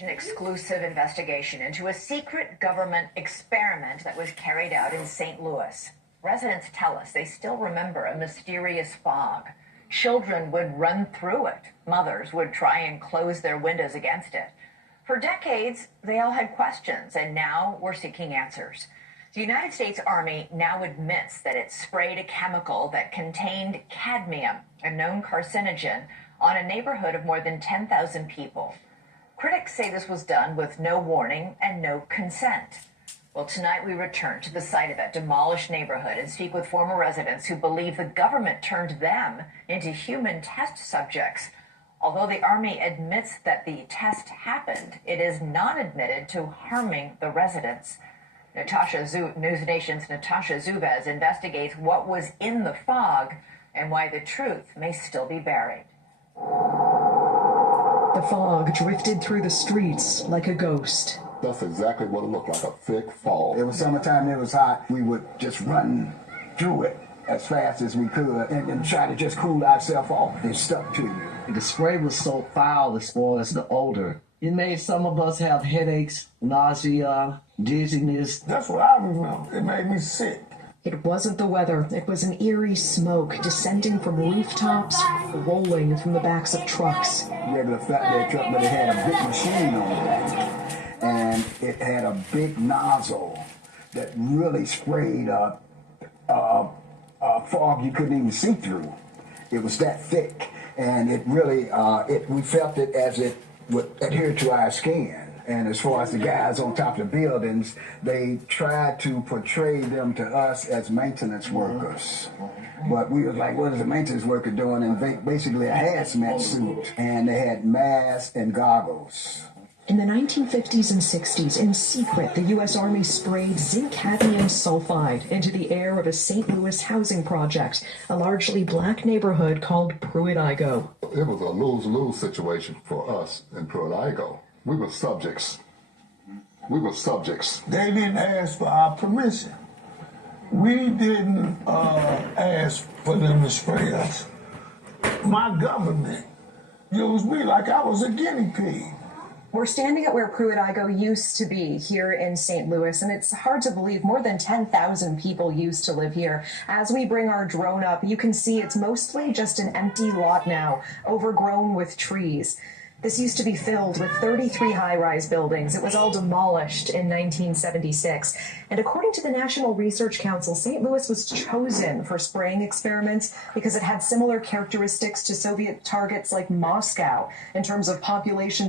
An exclusive investigation into a secret government experiment that was carried out in St. Louis. Residents tell us they still remember a mysterious fog. Children would run through it. Mothers would try and close their windows against it. For decades, they all had questions, and now we're seeking answers. The United States Army now admits that it sprayed a chemical that contained cadmium, a known carcinogen, on a neighborhood of more than 10,000 people. Critics say this was done with no warning and no consent. Well, tonight we return to the site of that demolished neighborhood and speak with former residents who believe the government turned them into human test subjects. Although the Army admits that the test happened, it is not admitted to harming the residents. News Nation's Natasha Zubez investigates what was in the fog and why the truth may still be buried. The fog drifted through the streets like a ghost. That's exactly what it looked like, a thick fog. It was summertime, it was hot. We would just run through it as fast as we could and try to just cool ourselves off. It stuck to you. The spray was so foul as far as the odor. It made some of us have headaches, nausea, dizziness. That's what I remember. It made me sick. It wasn't the weather. It was an eerie smoke descending from rooftops, rolling from the backs of trucks. Regular flatbed truck, but it had a big machine on it. And it had a big nozzle that really sprayed a fog you couldn't even see through. It was that thick. And it really, we felt it as it would adhere to our skin. And as far as the guys on top of the buildings, they tried to portray them to us as maintenance workers. But we was like, what is a maintenance worker doing? And basically a hazmat suit. And they had masks and goggles. In the 1950s and 60s, in secret, the U.S. Army sprayed zinc cadmium sulfide into the air of a St. Louis housing project, a largely black neighborhood called Pruitt-Igoe. It was a lose-lose situation for us in Pruitt-Igoe. We were subjects. We were subjects. They didn't ask for our permission. We didn't ask for them to spray us. My government used me like I was a guinea pig. We're standing at where Pruitt-Igoe used to be here in St. Louis, and it's hard to believe more than 10,000 people used to live here. As we bring our drone up, you can see it's mostly just an empty lot now, overgrown with trees. This used to be filled with 33 high-rise buildings. It was all demolished in 1976. And according to the National Research Council, St. Louis was chosen for spraying experiments because it had similar characteristics to Soviet targets like Moscow in terms of population